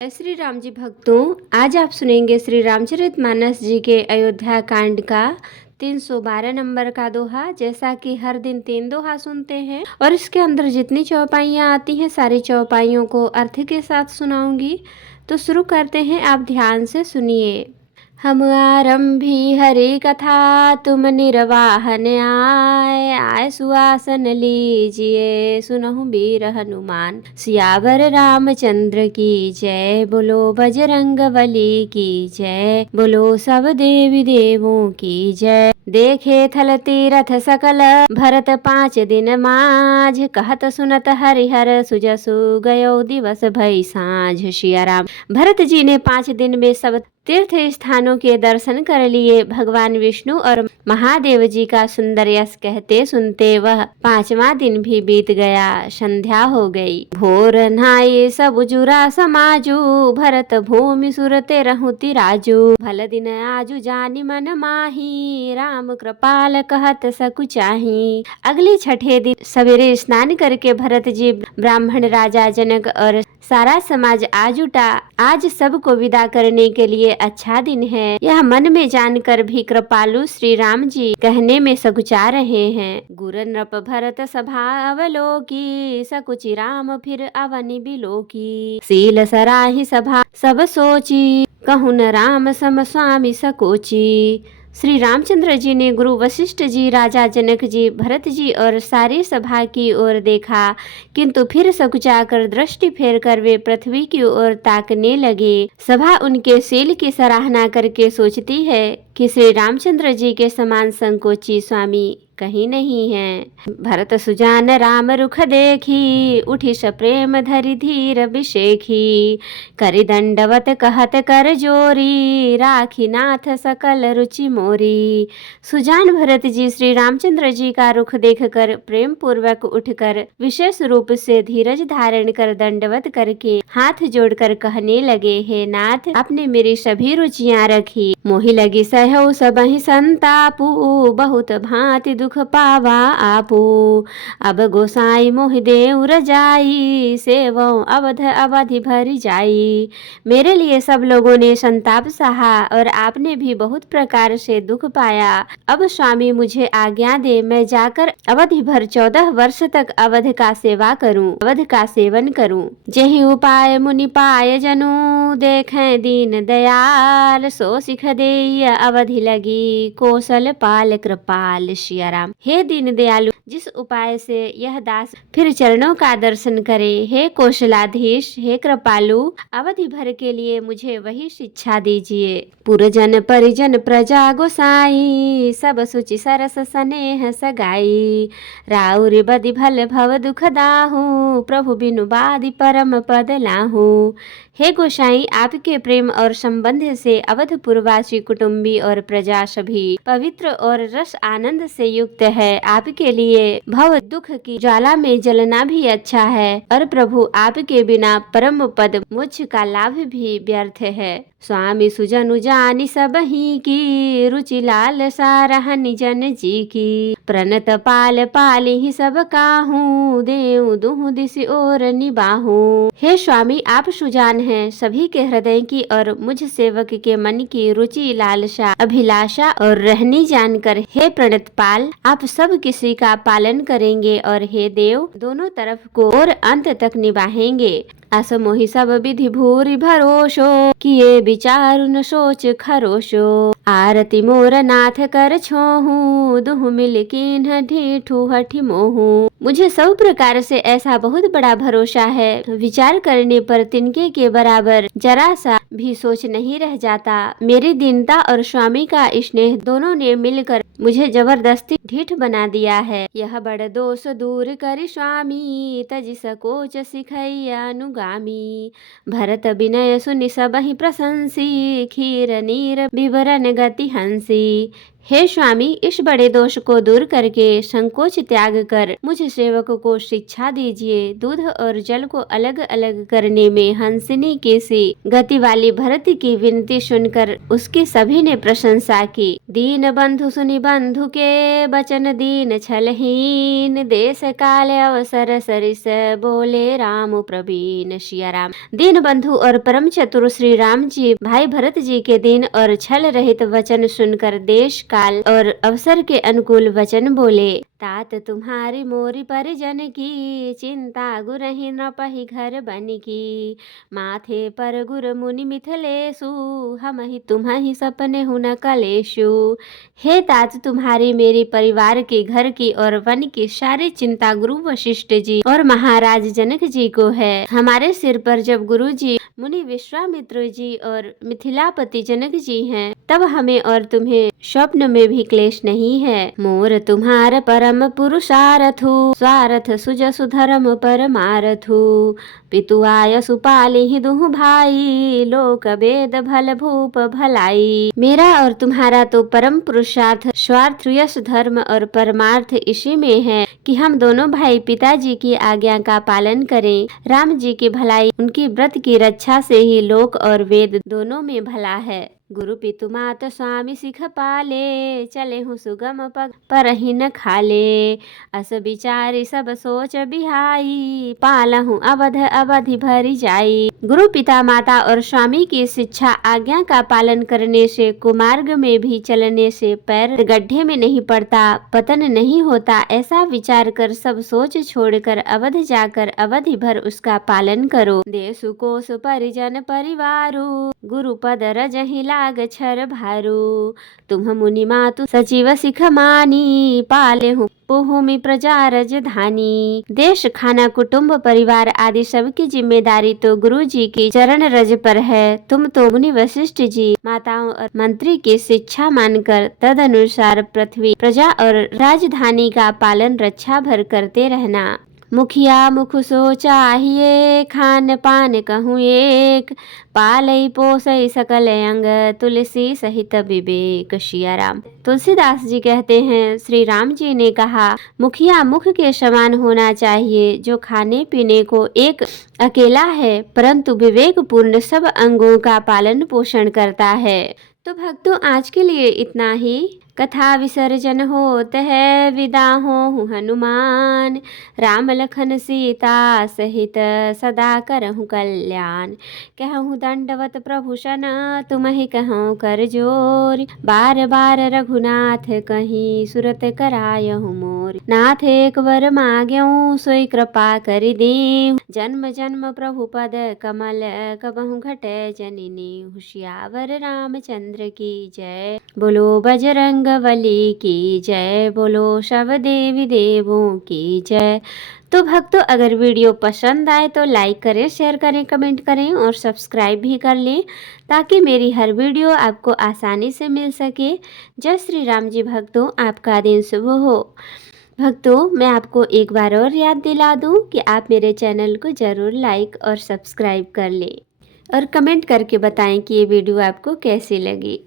जय श्री राम जी भक्तों, आज आप सुनेंगे श्री रामचरितमानस जी के अयोध्या कांड का 312 नंबर का दोहा। जैसा कि हर दिन 3 दोहा सुनते हैं और इसके अंदर जितनी चौपाइयाँ आती हैं सारी चौपाइयों को अर्थ के साथ सुनाऊंगी। तो शुरू करते हैं, आप ध्यान से सुनिए। हम आरंभी हरि कथा, तुम निर्वाहन आए सुआसन लीजिए, सुनहु वीर हनुमान। सियावर रामचंद्र की जय, बोलो बजरंग बली की जय, बोलो सब देवी देवों की जय। देखे थल तीरथ सकल, भरत 5 दिन माझ, कहत सुनत हरिहर सुजसु, गयो दिवस भई साँझ। सिया राम भरत जी ने 5 दिन में सब तीर्थ स्थानों के दर्शन कर लिए। भगवान विष्णु और महादेव जी का सुंदर यश कहते सुनते वह 5वां दिन भी बीत गया। संध्या हो गई। भोर नहाए सब जुरा समाजू, भरत भूमि सुरते रहुति राजू। भल दिन आजू जानी मन माही, राम कृपाल कहत सकु चाही। अगले छठे दिन सवेरे स्नान करके भरत जी, ब्राह्मण, राजा जनक और सारा समाज आज उठा। आज सबको विदा करने के लिए अच्छा दिन है, यह मन में जानकर भी कृपालु श्री राम जी कहने में सकुचा रहे हैं। गुर नृप भरत सभा अवलोकी, सकुचि राम फिर अवनि बिलोकी। सील सराहि सभा सब सोची, कहु न राम सम स्वामी सकोची। श्री रामचंद्र जी ने गुरु वशिष्ठ जी, राजा जनक जी, भरत जी और सारी सभा की ओर देखा, किंतु फिर सकुचाकर दृष्टि फेर कर वे पृथ्वी की ओर ताकने लगे। सभा उनके शील की सराहना करके सोचती है कि श्री रामचंद्र जी के समान संकोची स्वामी कहीं नहीं है। भरत सुजान राम रुख देखी, उठी स प्रेम धरि धीर बिशेखी। करि दंडवत कहत कर जोरी, राखी नाथ सकल रुचि मोरी। सुजान भरत जी श्री रामचंद्र जी का रुख देखकर प्रेम पूर्वक उठकर विशेष रूप से धीरज धारण कर दंडवत करके हाथ जोड़कर कहने लगे, हे नाथ, आपने मेरी सभी रुचियां रखी, मोहि लगी सहु सबहि संतापू, बहुत भांति दुख पावा आपू। अब गोसाई मोहि देउ रजाई, सेवौ अवध अवधि भरी जाई। मेरे लिए सब लोगों ने संताप सहा और आपने भी बहुत प्रकार से दुख पाया। अब स्वामी मुझे आज्ञा दे, मैं जाकर अवधि भर 14 वर्ष तक अवध का सेवा करूं, अवध का सेवन करूं। जेहि उपाय मुनि पाय जनु, देखें दीन दयाल, सो सिख देय अवधि लगी, कौशल पाल कृपाल। सिया राम हे दीन दयालु, जिस उपाय से यह दास फिर चरणों का दर्शन करे, हे कौशलाधीश, हे कृपालु, अवधि भर के लिए मुझे वही शिक्षा दीजिए। पुरजन परिजन प्रजा गोसाई, सब सुचि सरस स्नेह सगाई। राउर बदि भल भव दुख दाहू, प्रभु बिनु बादि परम पद लाहू। हे गोसाई, आपके प्रेम और संबंध से अवधपुरवासी कुटुंबी और प्रजा सभी पवित्र और रस आनंद से युक्त है। आपके लिए भव दुख की ज्वाला में जलना भी अच्छा है और प्रभु आपके बिना परम पद मोक्ष का लाभ भी व्यर्थ है। स्वामी सुजनु जानि सबहि की, रुचि लाल सारहनि जन जी की। प्रणत पाल पालिहि सब काहू, देउ दुहु दिसि ओर निबाहू। हे स्वामी, आप सुजान हैं, सभी के हृदय की और मुझ सेवक के मन की रुचि, लालसा, अभिलाषा और रहनी जानकर हे प्रणत पाल, आप सब किसी का पालन करेंगे और हे देव, दोनों तरफ को और अंत तक निभाएंगे। अस मोहि सब विधि भूरि भरोसो, किए विचारु न सोच खरोसो। आरती मोर नाथ कर छोहू, दुहु मिल कीन्ह ढीठू हठि मोहू। मुझे सब प्रकार से ऐसा बहुत बड़ा भरोसा है, विचार करने पर तिनके के बराबर जरा सा भी सोच नहीं रह जाता। मेरी दीनता और स्वामी का स्नेह दोनों ने मिलकर मुझे जबरदस्ती ढीठ बना दिया है। यह बड़ दोष दूर करि स्वामी, तजि सकोच सिखैया अनुगामी। भरत विनय सुनि सबहि प्रशंसी, खीर नीर विवरण गति हंसी। हे स्वामी, इस बड़े दोष को दूर करके संकोच त्याग कर मुझ सेवक को शिक्षा दीजिए। दूध और जल को अलग अलग करने में हंसनी की सी गति वाली वाली भरत की विनती सुनकर उसकी सभी ने प्रशंसा की। दीन बंधु सुनि बंधु के बचन दीन छलहीन, देश काल अवसर सरिस बोले राम प्रवीण। सिया राम। दीन बंधु और परम चतुर श्री राम जी भाई भरत जी के दीन और छल रहित वचन सुनकर देश काल और अवसर के अनुकूल वचन बोले। तात तुम्हारी मोरी परिजन की, चिंता गुरहि नपहि घर बन की। माथे पर गुर मुनि मिथिलेशु, हमहि तुम्हि सपने हुन कलेशु। हे तात तुम्हारी मेरी परिवार के घर की और वन की सारी चिंता गुरु वशिष्ठ जी और महाराज जनक जी को है। हमारे सिर पर जब गुरु जी, मुनि विश्वामित्र जी और मिथिलापति जनक जी हैं, तब हमें और तुम्हें स्वप्न में भी क्लेश नहीं है। मोर तुम्हार परम पुरुषारथु, स्वार्थ सुजसु धर्म परमारथु। पितु आय सुपालिहि दुहु भाई, लोक वेद भल भूप भलाई। मेरा और तुम्हारा तो परम पुरुषार्थ स्वार्थ यश धर्म और परमार्थ इसी में है कि हम दोनों भाई पिताजी की आज्ञा का पालन करें। राम जी की भलाई उनकी व्रत की रक्षा से ही लोक और वेद दोनों में भला है। गुरु पितु मात स्वामी सिख पाले, चले हूँ सुगम पग परहि न खाले। अस विचारी सब सोच बिहाई, पालहूँ अवध अवधि भरी जाई। गुरु पिता माता और स्वामी की शिक्षा आज्ञा का पालन करने से कुमार्ग में भी चलने से पैर गड्ढे में नहीं पड़ता, पतन नहीं होता। ऐसा विचार कर सब सोच छोड़कर अवध जाकर अवधि भर उसका पालन करो। देशु कोश परिजन परिवारु, गुरु पद रजहि लाग छर भारू। तुम मुनि मातु सचिव सिख मानी, पाले हूँ भूमि प्रजा राजधानी। देश खाना कुटुंब परिवार आदि सबकी जिम्मेदारी तो गुरु जी की चरण रज पर है। तुम तो मुनि वशिष्ठ जी माताओं और मंत्री की शिक्षा मानकर तद अनुसार पृथ्वी प्रजा और राजधानी का पालन रक्षा भर करते रहना। मुखिया मुख सो चाहिए, खान पान कहूँ एक। पालई पोसई सकल अंग, तुलसी सहित विवेक। सिया राम। तुलसीदास जी कहते हैं, श्री राम जी ने कहा, मुखिया मुख के समान होना चाहिए, जो खाने पीने को एक अकेला है परंतु विवेक पूर्ण सब अंगों का पालन पोषण करता है। तो भक्तों, आज के लिए इतना ही। कथा विसर्जन होत है, विदा हो हनुमान। राम लखन सीता सहित सदा करहु कल्याण। कहूँ दंडवत प्रभु सन, तुम्हि कहूँ कर जोर। बार बार रघुनाथ कहीं, सुरत करायहु मोर। नाथ एक वर माग्यऊ, सोई कृपा करि दीव। जन्म जन्म प्रभु पद कमल, कबहु घटै जननी। सियावर रामचंद्र की जय। बोलो बजरंग बली की जय। बोलो सब देवी देवों की जय। तो भक्तों, अगर वीडियो पसंद आए तो लाइक करें, शेयर करें, कमेंट करें और सब्सक्राइब भी कर लें, ताकि मेरी हर वीडियो आपको आसानी से मिल सके। जय श्री राम जी। भक्तों, आपका दिन शुभ हो। भक्तों, मैं आपको एक बार और याद दिला दूं कि आप मेरे चैनल को ज़रूर लाइक और सब्सक्राइब कर लें और कमेंट करके बताएं कि ये वीडियो आपको कैसी लगी।